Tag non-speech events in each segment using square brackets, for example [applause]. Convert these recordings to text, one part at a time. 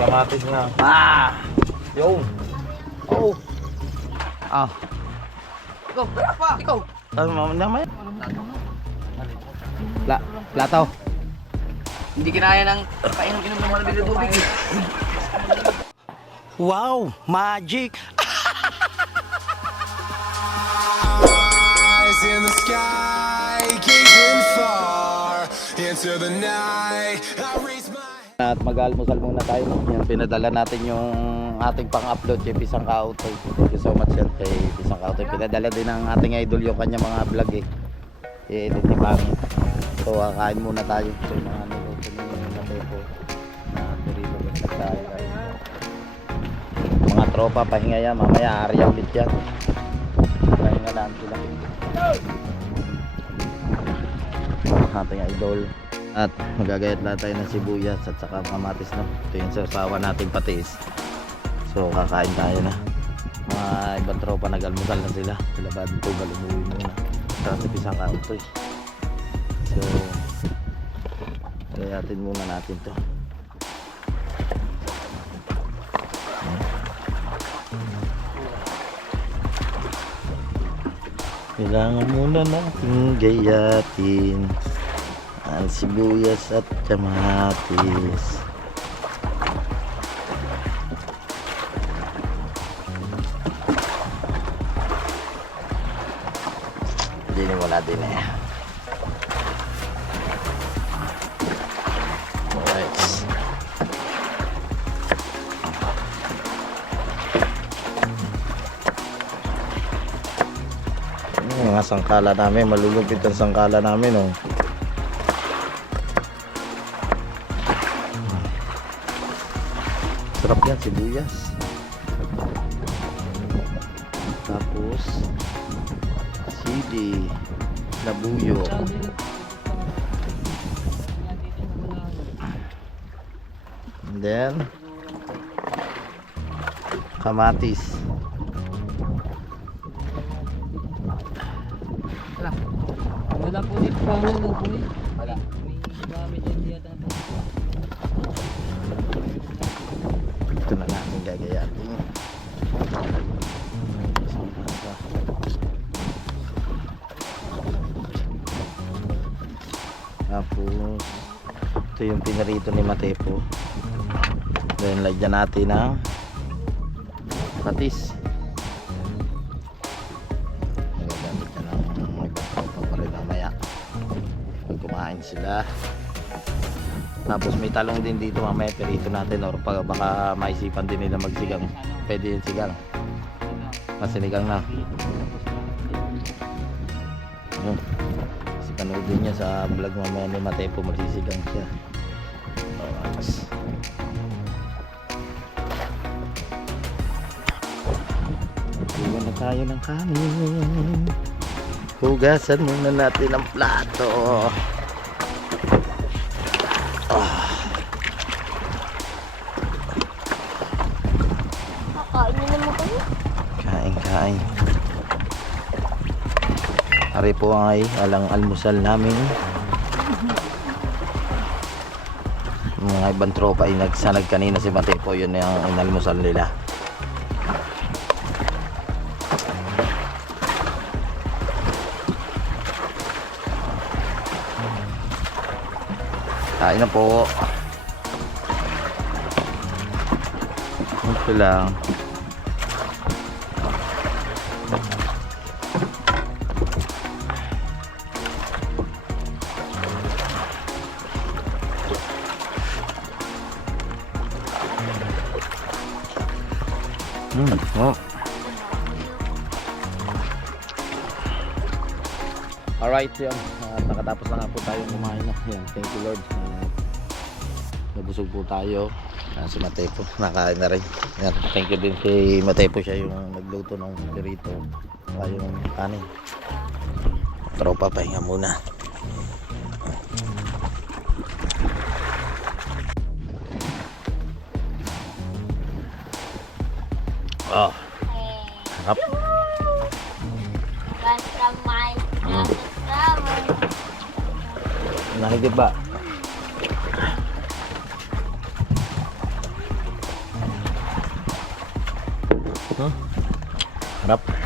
kamatis na. Ah! Yung. Oh. Ah. Ikaw, pa, ikaw. Ano mo naman? Pla plato. Hindi kinaya ng painom-inom ng malamig na tubig. eh. Wow! Magic! eyes in the sky, gazing far into the night. I raise my At mag-almusal muna tayo. Yan, pinadala natin yung ating pang-upload kay Pisang Kautoy. Thank you so much yan kay Pisang Kautoy. Pinadala din ng ating idol yung kanya mga vlog eh. I-edit ni Pangit. So, ah, kain muna tayo. So, yung mga niluto ni Matepo na turito basta tayo. Mga tropa, pahinga yan. Mamaya, ari ulit yan. Pahinga lang sila. ating idol at magagayat lahat tayo ng sibuyas at saka kamatis na ito yung sasawa natin patis so kakain tayo na. Mga ibang tropa nag-almusal na sila. Sila ba dito balumuwi muna? Sa pisang kautoy so gayatin muna natin to. Kailangan muna natin gayatin ang sibuyas at kamatis. Hindi wala din eh. Mga sangkala namin, malulupit ang sangkala namin oh. Sibuyas. Tapos, sili, labuyo. And then, kamatis. Wala po dito na natin gagayatin. Tapos, ito yung pinarito ni Matepo. Then, lagyan natin ng patis. Magagamit ka ng rin mamaya. Pag kumain sila. Tapos may talong din dito mamaya perito natin or pag baka maisipan din nila magsigang. Pwede yung sigang. Masinigang na. Yun. Kasi panoodin niya sa vlog mamaya ni Matepo magsisigang siya. Tapos. Iwan na tayo ng kanin. Hugasan muna natin ang plato. Kain. Ari po ay alang almusal namin. Mga ibang tropa ay nagsanag kanina si Mate po yun yung inalmusal nila. Kain na po. Ito lang. Hmm, oh. Alright, yun. At nakatapos na nga po tayo kumain na. Yan, thank you Lord. At nabusog po tayo. Yan, si Matepo, nakain na rin. Yan, thank you din kay Matepo siya yung nagluto ng pirito. Saka yung kanin. Tropa, pahinga muna. Hmm. Nah itu pak Huh? Harap.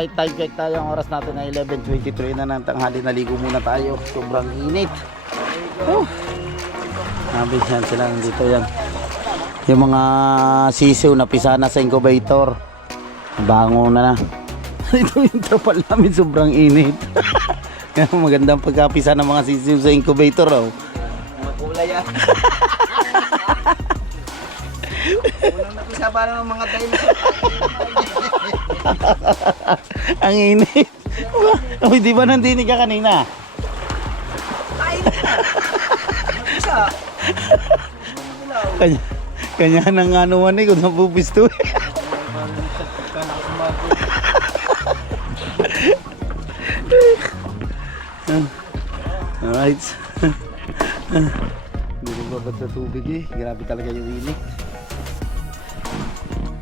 Alright, time check tayo. Ang oras natin ay 11.23 na ng tanghali. Naligo muna tayo. Sobrang init. Oh. Sabi yan sila nandito yan. Yung mga sisiw na pisa na sa incubator. Bango na na. [laughs] Ito yung trapal namin sobrang init. [laughs] Magandang pagkapisa ng mga sisiw sa incubator. Oh. Kulay ah. [laughs] Unang napisa para ng mga dinosaur. [laughs] Ang init. Uy, di ba nandinig ka kanina? Kanya, kanya nang anuan eh kung napupisto eh. [laughs] Alright. [laughs] Hindi ko babad sa tubig eh. Grabe talaga yung init.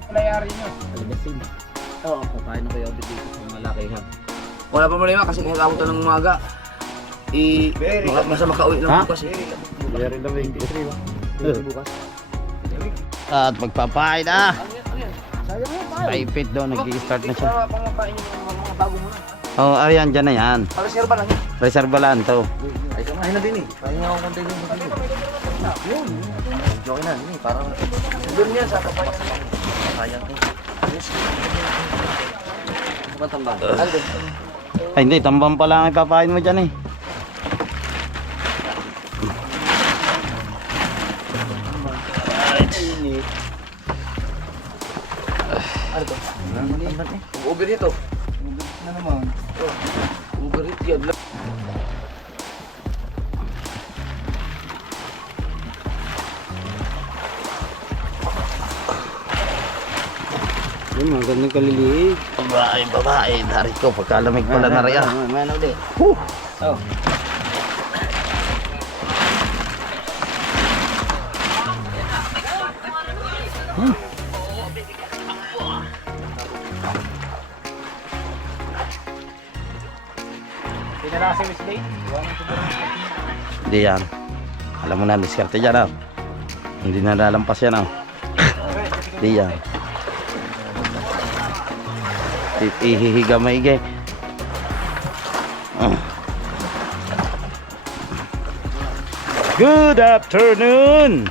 Layari nyo. Aligasin. Oo, kakain na kayo dito sa mga lakihan. Wala pa problema kasi kahit ako ng umaga. I, maka, masa makauwi lang Ha? bukas eh. Very lamig. Bukas. At magpapain na. Sayang mo tayo. Paipit daw, nag-start na siya. Para pangmapain yung mga, mga bago mo na. Oh, ayan, dyan na yan. Palaserba lang yun. Reserva lang to. Ay, samahin na din eh. Pahinga ako konti yung mga Yun. Joke na. Yun, parang... Doon yan, sa kapayan na. Sayang eh. Mukhang tambang. Alden. Ay, hindi, tambang pa lang ipapain mo dyan eh. Ano to? Uber ito. Uber na naman. Oh. Uber ito Yun, magandang kaliliig. Babae, babae. Dari ko, pagkalamig pala na rin. ah. Mana ulit. Oh. Pinala si Miss Day. Hindi yan. Alam mo na, diskarte dyan ah. Hindi na lalampas yan ah. [laughs] Hindi yan. Ihihiga maigi. Ah. Good afternoon!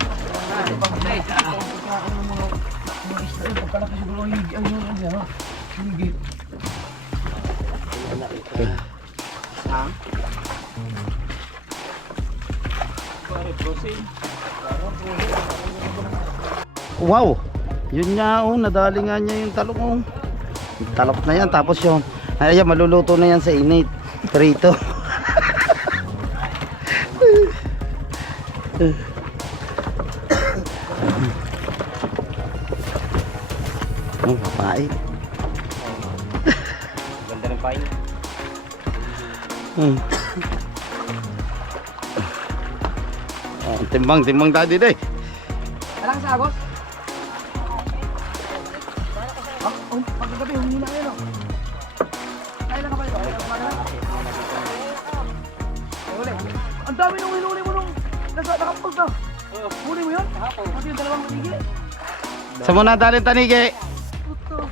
Wow! Yun nga oh, nadali nga niya yung talong oh. Talok na yan, tapos yung, ayan, maluluto na yan sa init. Prito. oh, papain. Ganda ng pain. Hmm. Oh, timbang, timbang tayo dito eh. Alang sa agos? Um, pagkagabi, humingi na kayo, no? Kailan ka ba ito? Kailan ka ba huli. Ang dami nung hinuli mo nung nasa nakapag na. Huli mo yun? Pati yung dalawang manigi. Sa muna dalhin tanigi.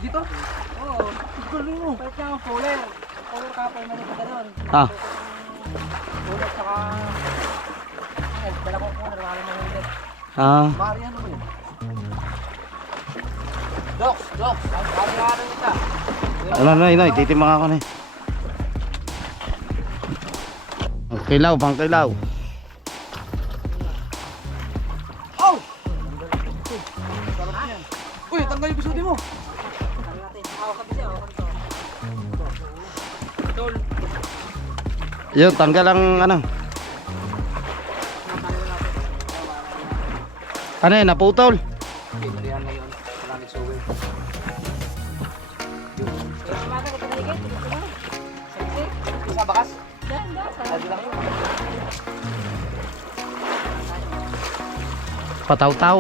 Dito? Oo. Galing mo. Pwede nga ang fuller. Fuller kapay na rin doon. Ah, Fuller tsaka... Ay, dala ko muna. Dala ko muna. ah. Mari ano mo yun? Ano na, inoy, titimbang ako na. Ang kilaw, pang kilaw. Oh! Uy, tanggal yung bisudi mo. Yun, tanggal ang ano. Ano yun, naputol? Pinalihan Sa bakas? Sabi lang yun. Pataw-taw.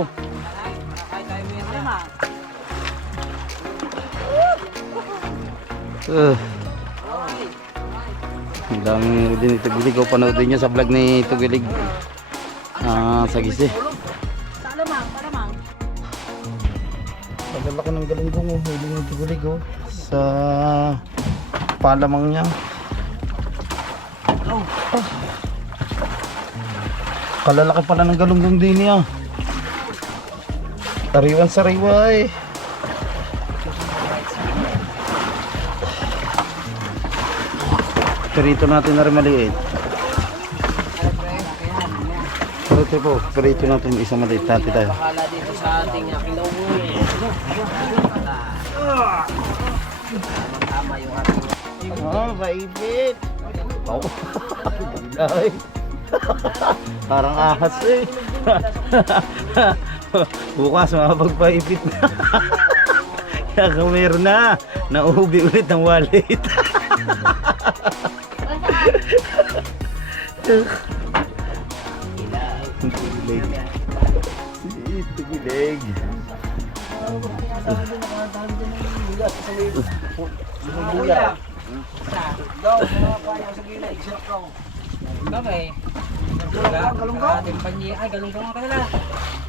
Uh. Ang daming din ito gilig. O panoodin nyo sa vlog ni Tugilig. Ah, sa gisi. Salamang, palamang. Tagal ako ng galunggong oh. Hiling ng Tugilig oh. Sa palamang niya. Ah. Kalalaki pala ng galunggong din niya. Tariwan sariwa eh. Perito natin na rin maliit. Perito po, perito natin isang maliit. Tati tayo. Bakala dito sa ating kilawin. Tama yung ating Oh, maibit. Oh, Ay. [laughs] Parang ahas eh. [laughs] Bukas makapagpaipit na. [laughs] Kaya kung meron na, nauubi ulit ng wallet. Tugilig. Si Tugilig. Kami. Galunggong? Kalating banyera. Ay, galunggong ka nila.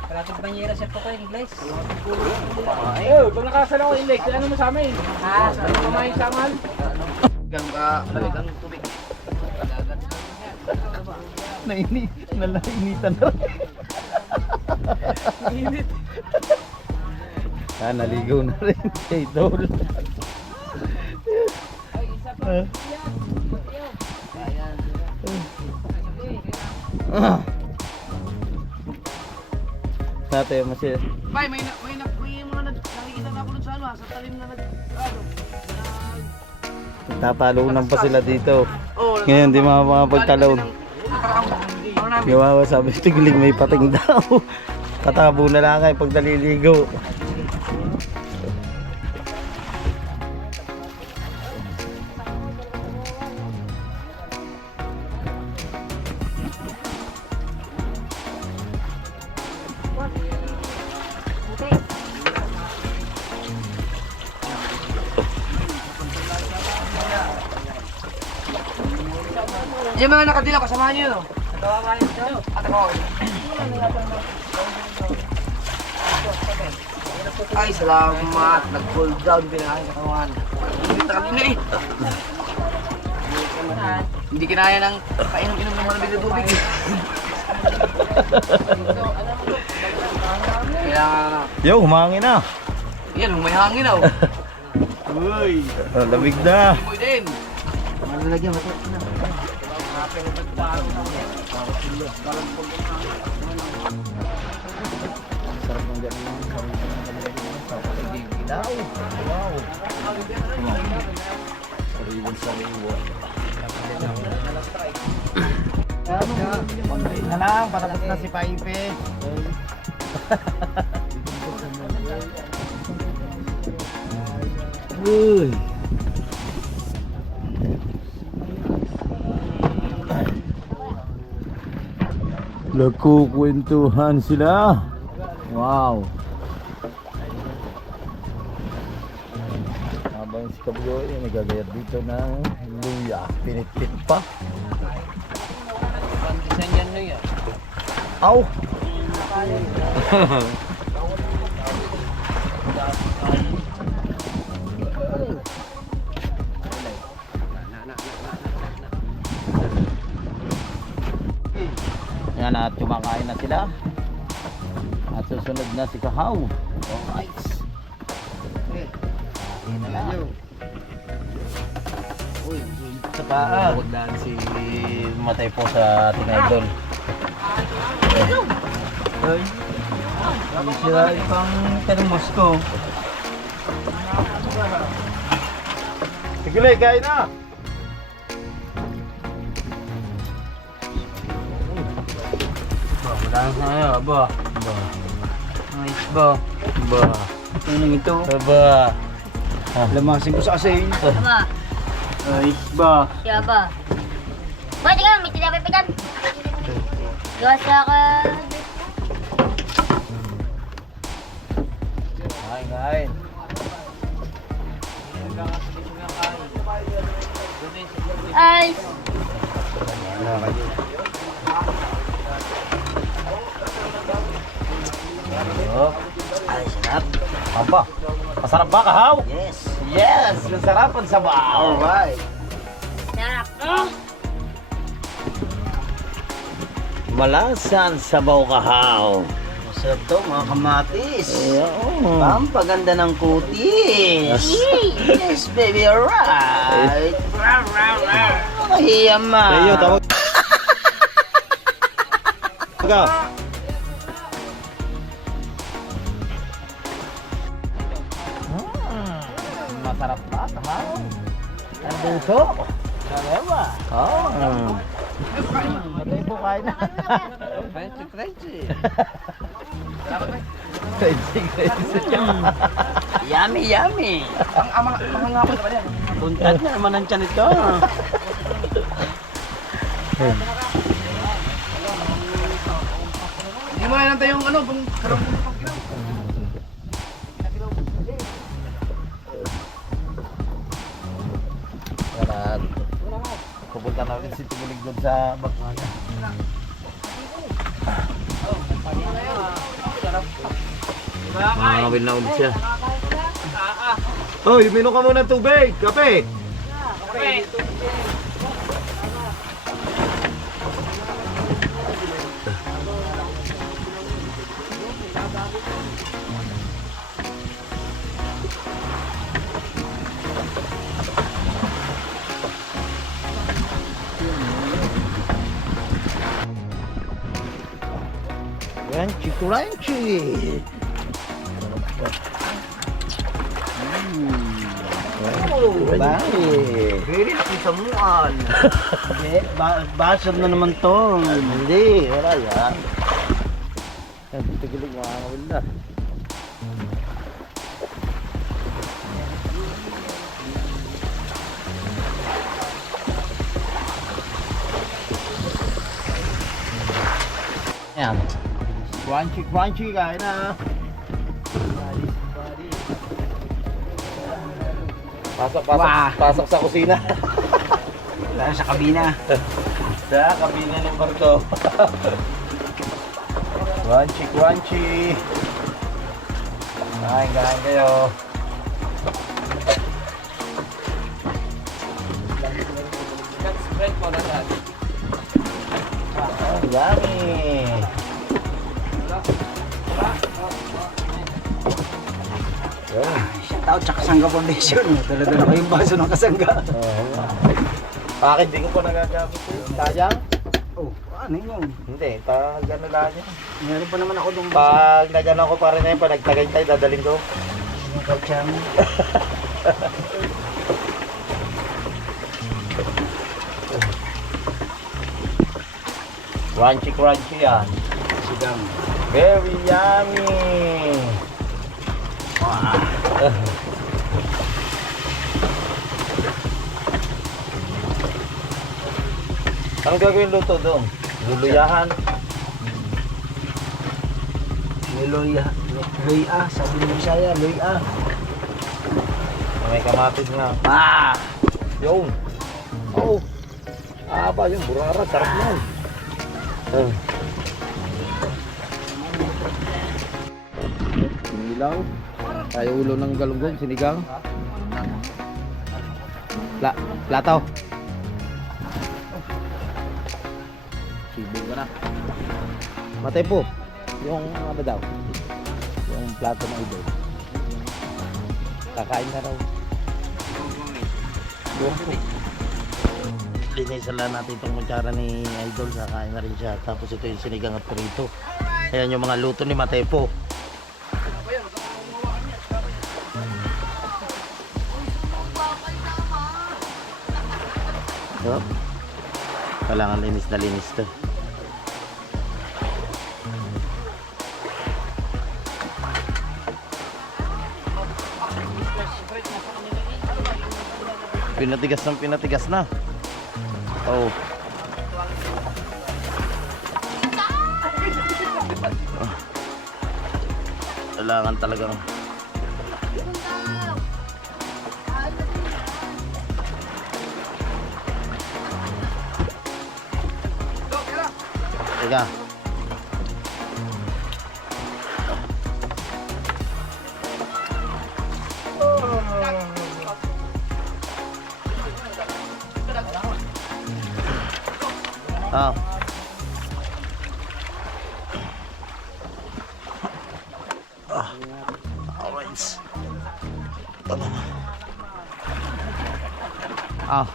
Kalating banyera siya po ko yung English. Ay, pag nakasala ko yung lake, ano mo amin? Ah, sa kumain sa ka, talagang tubig. Naini, nalainitan na rin. Init. [laughs] Ah, naligaw na rin kay Dol. Ah. Ah. Tatay mo siya. Bay, may, na- may, na- may mga nag, nakikita na ako dun sa ano, ah, sa talim na nag, ano, pa sila dito. oh, Ngayon, di mga mga pagtalon. namin, Gawawa sabi, [laughs] tiglig may pating daw. Katabo na lang kayo pag naliligo. Mga nakadila, kasamahan nyo, no? At ako. Ay, salamat. Nag-cool down pinahin sa katawan. Hindi na kanina eh. Hindi kinaya ng painom-inom ng mga nabili tubig. eh. Kailangan na. Yo, humangin na. Yan, may hangin oh. [laughs] Uy, lamig na. Moy din. Malalagyan mo Sarap ng ganun. Dilaw. Wow. Sariwan sariwa. Na lang, patapos na si Paipe. Uy. Nagkukwentuhan sila. Wow. Habang si Kabyo ay nagagayat dito ng luya. Pinitpit pa. Design yan no yan. [laughs] Aw! Yan at kumakain na sila. At susunod na si Kahaw. Alright. Kain na lang. Uy, sa paa. Huwag si matay po sa ating idol. Ay. Sira itong termos ko. Sige, kain na. Wala na sa'yo, aba. Ba. Nice ba? Ba. Ano ito? Ba. Lamasin ko sa asin. Aba, Nice ba? siya ba? Pwede ka, may tinapay pa dyan. Gasa ka. Kain, kain. Ay, Oh. Ay, sarap. Aba, masarap ba kahaw? Yes. Yes, masarap ang sabaw. Alright. sarap. Oh, Malasan sabaw kahaw. Masarap to mga kamatis. Ayun. Pampaganda ng kutis. Yes, baby, alright. Nakahiya ma. Ayo, tawag. [laughs] Ikaw. Ang buso. Kalewa. Oh. Matay po kain na. Crunchy, crunchy. Crazy, crazy. Yummy, yummy. Ang amang mangangapon ka ba yan? Tuntad na naman ang tiyan ito. Hindi mo yan yung ano, kung karong doon sa Bakmanya. Makakawin na ulit siya. Oh, uminom ka muna ng tubig, kape. Crunchy, crunchy. Bye. Very pisamuan. [laughs] Hindi, ba basag na naman to. Hindi, wala yan. Tigilig mga kawin na. Crunchy, crunchy, kain na. Pasok, pasok, Wah. pasok sa kusina. Wala sa kabina. Sa kabina ng barko. crunchy, crunchy. Kain, kain kayo. Oh, yummy. Yan. Shout out sa Kasangga Foundation. Talaga na kayong baso ng Kasangga. Bakit di ko pa nagagamit yun? Sayang? Oh, ano yun? Hindi, pag ano lang yun. Meron pa naman ako doon Pag nagano ko pa rin na yun, pag nagtagay tayo, dadaling ko. Kautsang. [laughs] Crunchy, crunchy yan. Sigang. Very yummy. [laughs] Anong gagawin luto doon? Luluyahan? Loy ah, sabi ni Bisaya, loy ah. May kamatis nga. Ah! Yun. Oo. Ah, ba yung burara. Sarap nun. Uh. Sinilaw. Tayo ulo ng galunggong. Sinigang. La lataw. Sibig ka na. Matay po. Yung ano daw. Yung plato ng idol. Kakain na raw. Linisan lang natin itong kutsara ni Idol. Kakain na rin siya. Tapos ito yung sinigang at prito. Ayan yung mga luto ni Matepo. So, kailangan linis na linis to. Pinatigas ng pinatigas na. Oh. oh. Kailangan talagang Teka. Alright. Tama na. Ah.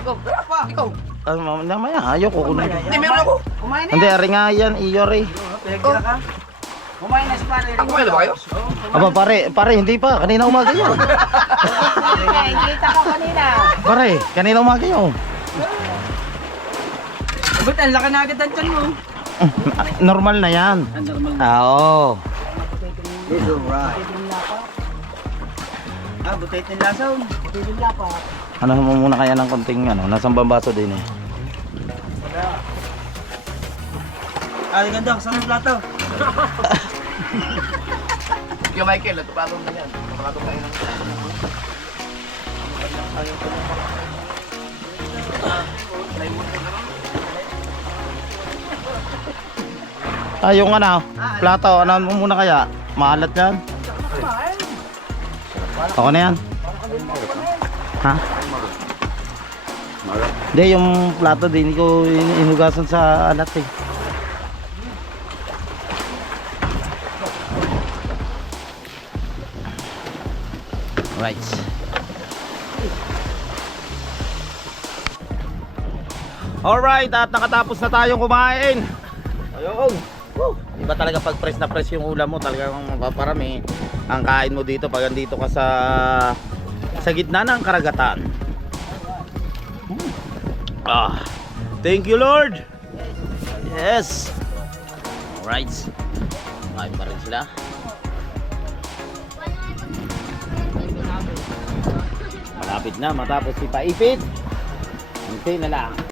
Ikaw, tara pa. Ikaw. Ah, ma- mamaya, ayoko kunin. Hindi, meron ako. Kumain na Hindi, ari nga yan, iyo re. Pinagkira ka. Kumain na si pare. Ako kumain na ba kayo? Aba, pare, pare, hindi pa. Kanina umaga yun. Kita ko kanina. Pare, kanina umaga yun. Ba't ang laki na agad ang tiyan mo? [laughs] Normal na yan. Ang normal Ah, oo. It's alright. Ah, butay ng lasaw. Butay ng lapa. Ano mo muna kaya ng konting ano, nasang bambaso din eh. Ah, ganda. Saan ang plato? [laughs] Kaya Michael, ito plato na yan. Plato tayo ng... Ah, yung ano, plato, ano mo muna kaya? Maalat yan? Ako na yan. Ha? Hindi, yung plato din ko in- inugasan sa alat eh. Right. Alright, at nakatapos na tayong kumain. Ayun. Woo! Iba talaga pag press na press yung ulam mo, talagang mapaparami ang kain mo dito pag andito ka sa sa gitna ng karagatan. Hmm. Ah. Thank you, Lord. Yes. Alright. Kumain pa rin sila. Malapit na matapos si Paipit. Hintay na lang.